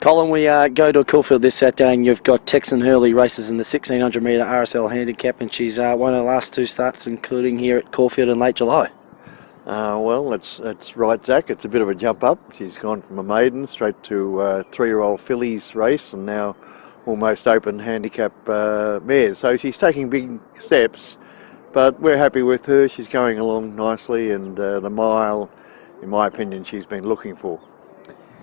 Colin, we go to Caulfield this Saturday, and you've got Texan Hurley races in the 1600 metre RSL handicap, and she's won her last two starts, including here at Caulfield in late July. Well, that's right, Zach. It's a bit of a jump up. She's gone from a maiden straight to three-year-old fillies race, and now almost open handicap mares. So she's taking big steps, but we're happy with her. She's going along nicely, and the mile, in my opinion, she's been looking for.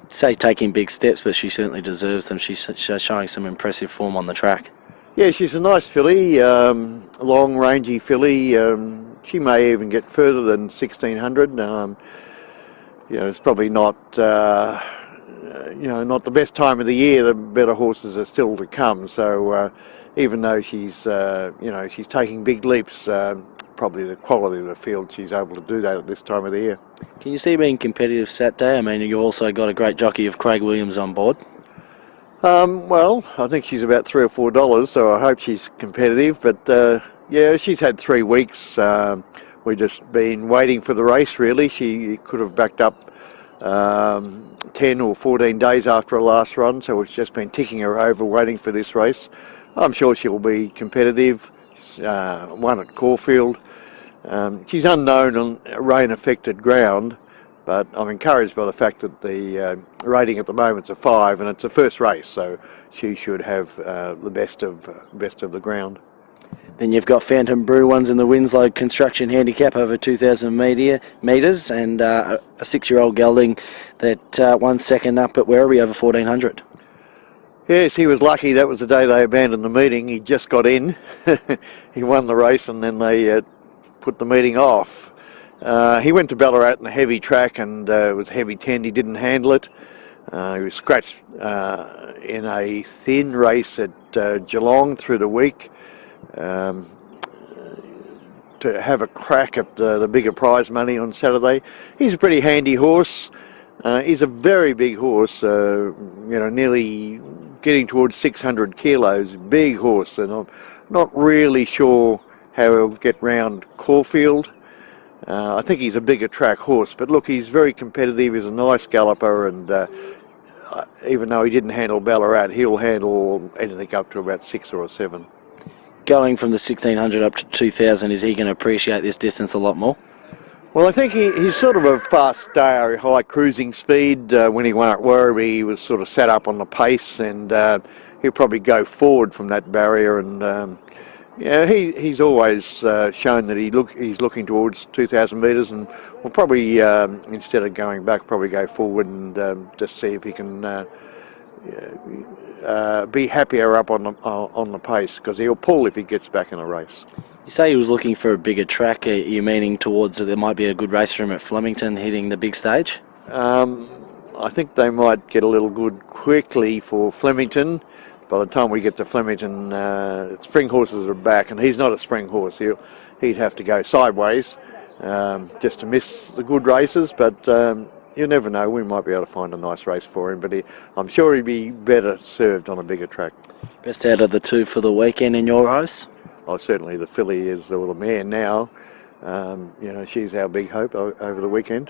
Say taking big steps, but she certainly deserves them. She's showing some impressive form on the track. Yeah, she's a nice filly, long, rangy filly. She may even get further than 1600. It's probably not, not the best time of the year. The better horses are still to come. So even though she's taking big leaps, probably the quality of the field, she's able to do that at this time of the year. Can you see being competitive Saturday? I mean, you've also got a great jockey of Craig Williams on board. Well, I think she's about $3 or $4, so I hope she's competitive. But yeah, she's had 3 weeks. We've just been waiting for the race, really. She could have backed up 10 or 14 days after her last run, so it's just been ticking her over, waiting for this race. I'm sure she'll be competitive. Won at Caulfield. She's unknown on rain-affected ground, but I'm encouraged by the fact that the rating at the moment's a 5, and it's a first race, so she should have the best of the ground. Then you've got Phantom Brew ones in the Winslow Construction Handicap over 2,000 metres, and a 6-year-old gelding that won second up at Werribee over 1,400. Yes, he was lucky. That was the day they abandoned the meeting. He just got in. He won the race, and then they put the meeting off. He went to Ballarat in a heavy track, and it was heavy 10. He didn't handle it. He was scratched in a thin race at Geelong through the week. To have a crack at the bigger prize money on Saturday. He's a pretty handy horse. He's a very big horse, nearly getting towards 600 kilos, big horse, and I'm not really sure how he'll get round Caulfield. I think he's a bigger track horse, but look, he's very competitive. He's a nice galloper, and even though he didn't handle Ballarat, he'll handle anything up to about 6 or 7. Going from the 1,600 up to 2,000, is he going to appreciate this distance a lot more? Well, I think he's sort of a fast stayer, high cruising speed. When he won at Werribee, he was sort of set up on the pace, and he'll probably go forward from that barrier. And he's always shown that he's looking towards 2,000 metres, and will probably instead of going back, probably go forward and just see if he can be happier up on the pace, because he'll pull if he gets back in a race. You say he was looking for a bigger track. Are you meaning towards that there might be a good race for him at Flemington hitting the big stage? I think they might get a little good quickly for Flemington. By the time we get to Flemington, spring horses are back, and he's not a spring horse. He'd have to go sideways just to miss the good races, but you never know. We might be able to find a nice race for him, but I'm sure he'd be better served on a bigger track. Best out of the two for the weekend in your eyes? Oh, certainly the filly is, or the mare now. She's our big hope over the weekend.